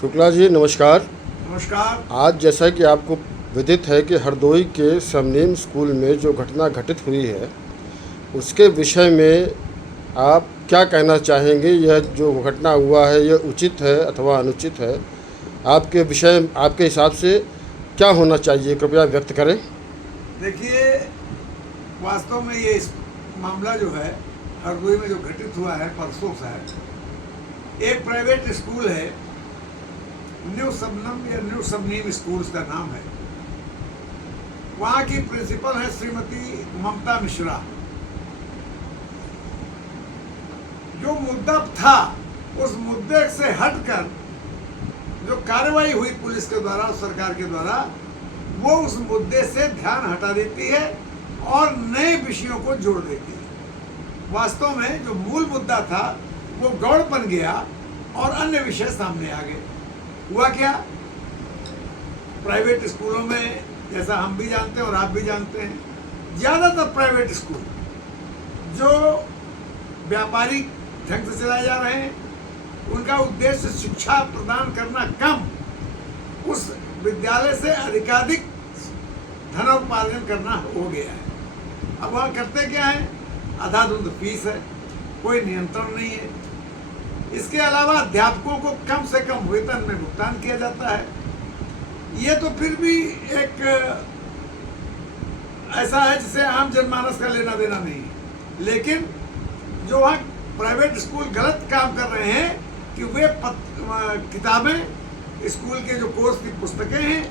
शुक्ला जी नमस्कार। नमस्कार। आज जैसा कि आपको विदित है कि हरदोई के समनीम स्कूल में जो घटना घटित हुई है उसके विषय में आप क्या कहना चाहेंगे? यह जो घटना हुआ है यह उचित है अथवा अनुचित है? आपके हिसाब से क्या होना चाहिए, कृपया व्यक्त करें। देखिए, वास्तव में ये इस मामला जो है हरदोई में जो घटित हुआ है परसों से है। एक प्राइवेट स्कूल है, न्यू सबनम या न्यू सबनीम स्कूल का नाम है। वहाँ की प्रिंसिपल है श्रीमती ममता मिश्रा। जो मुद्दा था उस मुद्दे से हटकर जो कार्रवाई हुई पुलिस के द्वारा और सरकार के द्वारा, वो उस मुद्दे से ध्यान हटा देती है और नए विषयों को जोड़ देती है। वास्तव में जो मूल मुद्दा था वो गौड़ बन गया और अन्य विषय सामने आ गए। हुआ क्या, प्राइवेट स्कूलों में जैसा हम भी जानते हैं और आप भी जानते हैं, ज़्यादातर प्राइवेट स्कूल जो व्यापारिक ढंग से चलाए जा रहे हैं, उनका उद्देश्य शिक्षा प्रदान करना कम, उस विद्यालय से अधिकाधिक धनोपार्जन करना हो गया है। अब वहाँ करते क्या है, अंधाधुंध फीस है, कोई नियंत्रण नहीं है। इसके अलावा अध्यापकों को कम से कम वेतन में भुगतान किया जाता है। ये तो फिर भी एक ऐसा है जिसे आम जनमानस का लेना देना नहीं है। लेकिन जो वहाँ प्राइवेट स्कूल गलत काम कर रहे हैं कि वे किताबें, स्कूल के जो कोर्स की पुस्तकें हैं,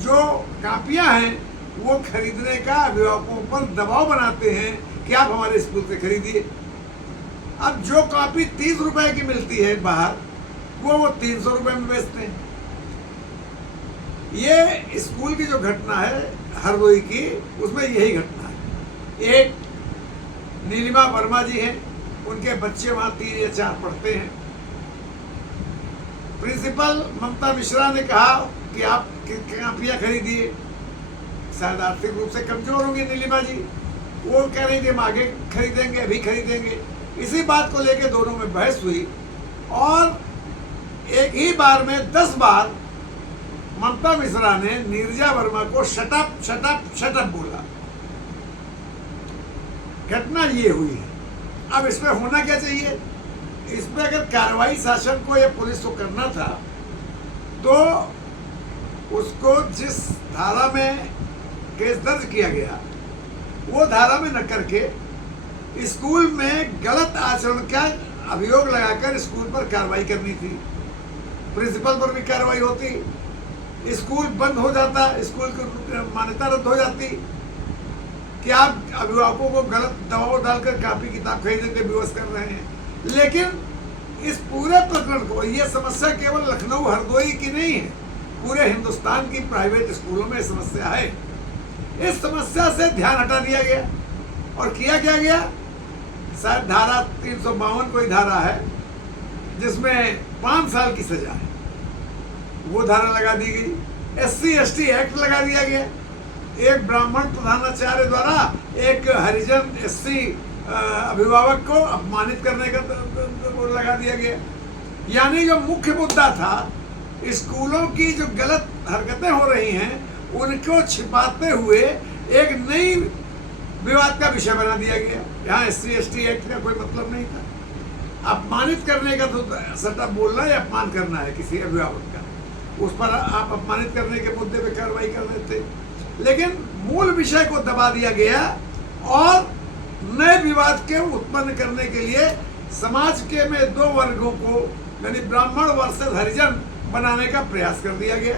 जो कापियां हैं, वो खरीदने का अभिभावकों पर दबाव बनाते हैं कि आप हमारे स्कूल से खरीदिए। अब जो कॉपी 30 रुपए की मिलती है बाहर, वो 300 रुपए में बेचते हैं। ये स्कूल की जो घटना है हरदोई की, उसमें यही घटना है। एक नीलिमा वर्मा जी हैं, उनके बच्चे वहाँ 3 या 4 पढ़ते हैं। प्रिंसिपल ममता मिश्रा ने कहा कि आप कापियाँ खरीदिए। शायद आर्थिक रूप से कमजोर होंगे नीलिमा जी, वो कह रही थी हम आगे खरीदेंगे, अभी खरीदेंगे। इसी बात को लेकर दोनों में बहस हुई और एक ही बार में 10 बार ममता मिश्रा ने नीरजा वर्मा को शटअप शटअप शटअप बोला। घटना ये हुई है। अब इसमें होना क्या चाहिए, इसमें अगर कार्रवाई शासन को या पुलिस को करना था तो उसको जिस धारा में केस दर्ज किया गया वो धारा में न करके स्कूल में गलत आचरण का अभियोग लगाकर स्कूल पर कार्रवाई करनी थी। प्रिंसिपल पर भी कार्रवाई होती, स्कूल बंद हो जाता, स्कूल की मान्यता रद्द हो जाती कि आप अभिभावकों को गलत दबाव डालकर कापी किताब खरीदने के विवश कर रहे हैं। लेकिन इस पूरे प्रकरण को, यह समस्या केवल लखनऊ हरदोई की नहीं है, पूरे हिंदुस्तान की प्राइवेट स्कूलों में समस्या है। इस समस्या से ध्यान हटा दिया गया और किया क्या गया, शायद धारा 352 कोई धारा है जिसमें 5 साल की सजा है, वो धारा लगा दी गई। SC/ST एक्ट लगा दिया गया। एक ब्राह्मण प्रधानाचार्य द्वारा एक हरिजन SC अभिभावक को अपमानित करने का वो लगा दिया गया। यानी जो मुख्य मुद्दा था, स्कूलों की जो गलत हरकतें हो रही हैं उनको छिपाते हुए एक नई विवाद का विषय बना दिया गया। यहाँ SC/ST एक्ट का कोई मतलब नहीं था। अपमानित करने का तो सट्टा बोलना या अपमान करना है किसी अभिभावक का, उस पर आप अपमानित करने के मुद्दे पे कार्रवाई कर रहे थे। लेकिन मूल विषय को दबा दिया गया और नए विवाद के उत्पन्न करने के लिए समाज के में 2 वर्गों को, यानी ब्राह्मण वर्सेस हरिजन बनाने का प्रयास कर दिया गया।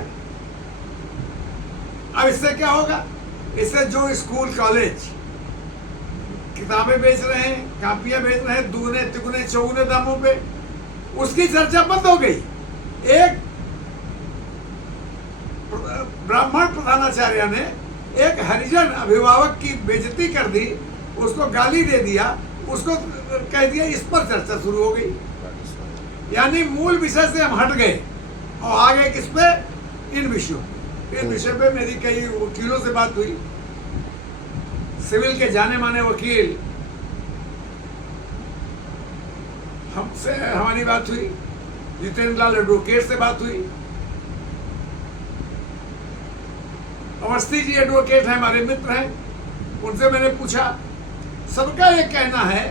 अब इससे क्या होगा, इससे जो स्कूल कॉलेज किताबें बेच रहे हैं, कापियां बेच रहे हैं दुगने तिगुने चौगुने दामों पे, उसकी चर्चा बंद हो गई। एक ब्राह्मण प्रधानाचार्य ने एक हरिजन अभिभावक की बेइज्जती कर दी, उसको गाली दे दिया, उसको कह दिया, इस पर चर्चा शुरू हो गई। यानी मूल विषय से हम हट गए और आ गए किस पे, इन विषयों। इस विषय पे मेरी कई वकीलों से बात हुई, सिविल के जाने माने वकील, हमसे हमारी बात हुई। जितेंद्र लाल एडवोकेट से बात हुई, अवस्थी जी एडवोकेट हैं, हमारे मित्र हैं, उनसे मैंने पूछा। सबका ये कहना है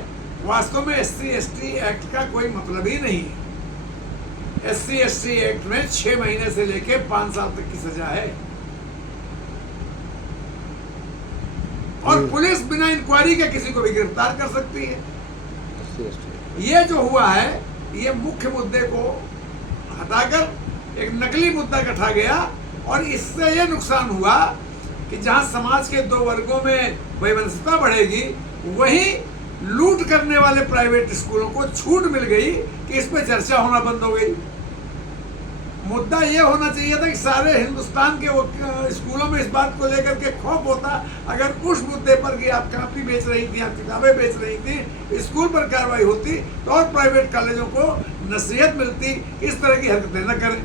वास्तव में SC/ST एक्ट का कोई मतलब ही नहीं है। SC/ST एक्ट में 6 महीने से लेके 5 साल तक की सजा है और पुलिस बिना इंक्वायरी के किसी को भी गिरफ्तार कर सकती है। ये जो हुआ है ये मुख्य मुद्दे को हटाकर एक नकली मुद्दा गढ़ा गया और इससे ये नुकसान हुआ कि जहां समाज के 2 वर्गों में वैमनस्यता बढ़ेगी, वहीं लूट करने वाले प्राइवेट स्कूलों को छूट मिल गई कि इस पर चर्चा होना बंद हो गई। मुद्दा ये होना चाहिए था कि सारे हिंदुस्तान के स्कूलों में इस बात को लेकर के खौफ होता, अगर उस मुद्दे पर कि आप कॉपी बेच रही थी, आप किताबें बेच रही थी, स्कूल पर कार्रवाई होती तो और प्राइवेट कॉलेजों को नसीहत मिलती इस तरह की हरकतें न करें।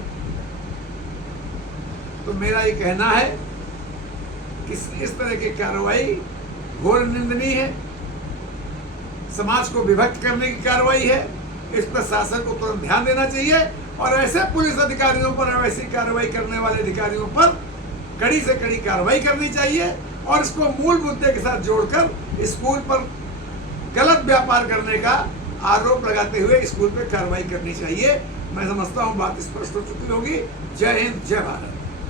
तो मेरा ये कहना है कि इस तरह की कार्रवाई घोर निंदनीय है, समाज को विभक्त करने की कार्रवाई है। इस पर शासन को तुरंत ध्यान देना चाहिए और ऐसे पुलिस अधिकारियों पर और ऐसी कार्रवाई करने वाले अधिकारियों पर कड़ी से कड़ी कार्रवाई करनी चाहिए और इसको मूल मुद्दे के साथ जोड़कर स्कूल पर गलत व्यापार करने का आरोप लगाते हुए स्कूल पर कार्रवाई करनी चाहिए। मैं समझता हूँ बात स्पष्ट हो चुकी होगी। जय हिंद, जय भारत।